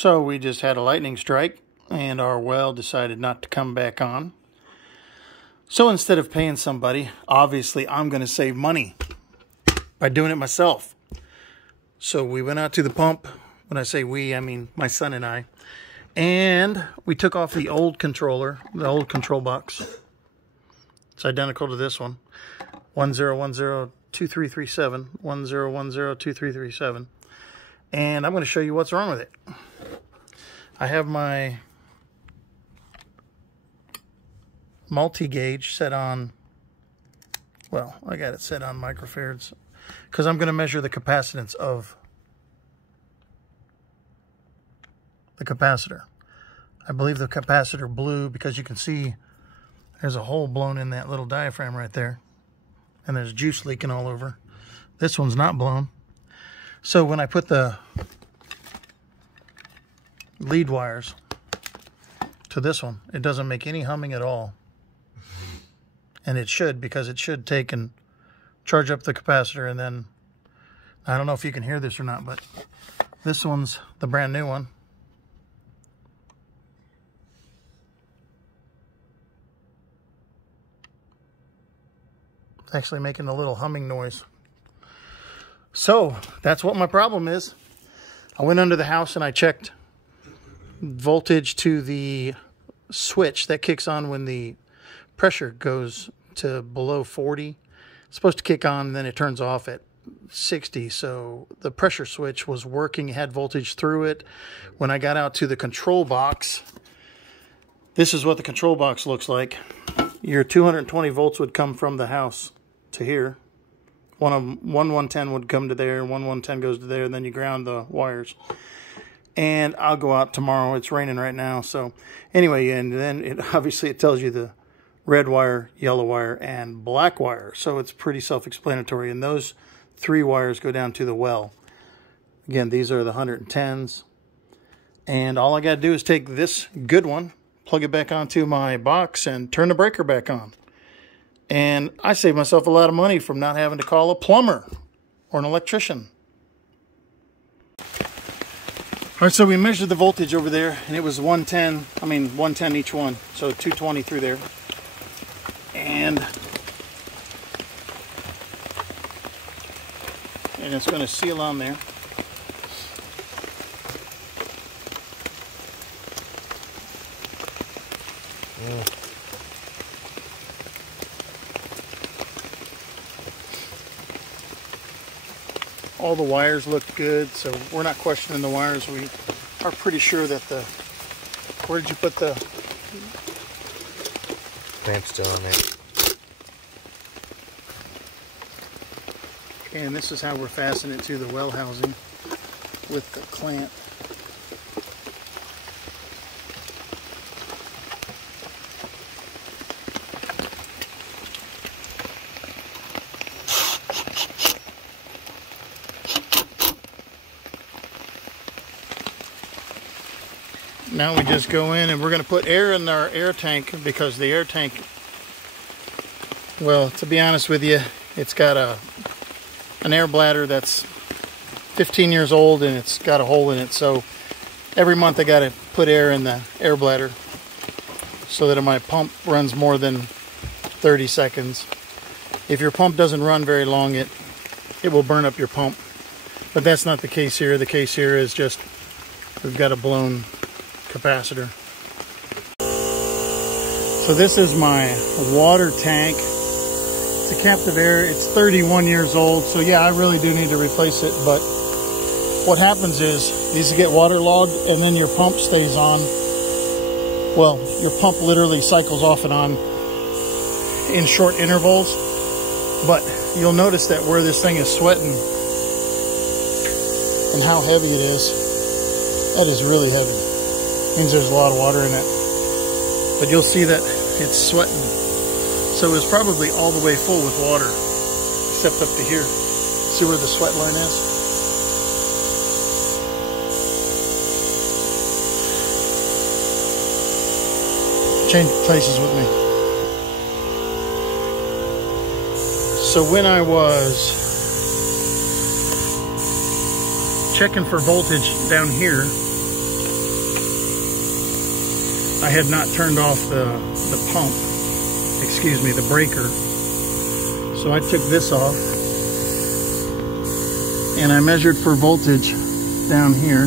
So we just had a lightning strike and our well decided not to come back on. So instead of paying somebody, obviously I'm going to save money by doing it myself. So we went out to the pump. When I say we, I mean my son and I. And we took off the old controller, the old control box. It's identical to this one. 1010-2337, 1010-2337. And I'm going to show you what's wrong with it. I have my multi-gauge set on, well, I got it set on microfarads because I'm going to measure the capacitance of the capacitor. I believe the capacitor blew because you can see there's a hole blown in that little diaphragm right there. And there's juice leaking all over. This one's not blown. So when I put the lead wires to this one, it doesn't make any humming at all. And it should, because it should take and charge up the capacitor. And then, I don't know if you can hear this or not, but this one's the brand new one. It's actually making a little humming noise. So that's what my problem is. I went under the house and I checked voltage to the switch that kicks on when the pressure goes to below 40. It's supposed to kick on and then it turns off at 60. So the pressure switch was working, it had voltage through it. When I got out to the control box, this is what the control box looks like. Your 220 volts would come from the house to here. One 110 would come to there, one 110 goes to there, and then you ground the wires. And I'll go out tomorrow. It's raining right now. So anyway, and then it obviously it tells you the red wire, yellow wire, and black wire. So it's pretty self-explanatory. And those three wires go down to the well. Again, these are the 110s. And all I got to do is take this good one, plug it back onto my box, and turn the breaker back on. And I saved myself a lot of money from not having to call a plumber or an electrician. All right, so we measured the voltage over there, and it was 110. I mean, 110 each one, so 220 through there. And it's going to seal on there. All the wires look good, so we're not questioning the wires. We are pretty sure that the... Where did you put the... Clamp's still on there. Okay, and this is how we're fastening it to the well housing with the clamp. Now we just go in and we're going to put air in our air tank, because the air tank, well, to be honest with you, it's got an air bladder that's 15 years old and it's got a hole in it. So every month I got to put air in the air bladder so that my pump runs more than 30 seconds. If your pump doesn't run very long, it will burn up your pump. But that's not the case here. The case here is just we've got a blown capacitor. So this is my water tank. It's a captive air. It's 31 years old, so yeah, I really do need to replace it. But what happens is these get waterlogged and then your pump stays on. Well, your pump literally cycles off and on in short intervals, but you'll notice that where this thing is sweating and how heavy it is, that is really heavy. Means there's a lot of water in it, but you'll see that it's sweating. So it's probably all the way full with water, except up to here. See where the sweat line is? Change places with me. So when I was checking for voltage down here, I had not turned off the pump, excuse me, the breaker. So I took this off and I measured for voltage down here.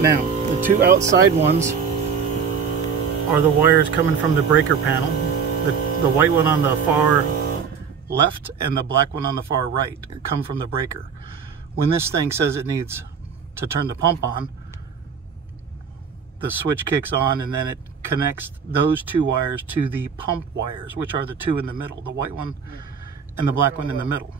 Now, the two outside ones are the wires coming from the breaker panel. The white one on the far left and the black one on the far right come from the breaker. When this thing says it needs to turn the pump on, the switch kicks on and then it connects those two wires to the pump wires, which are the two in the middle, the white one and the black one in the middle.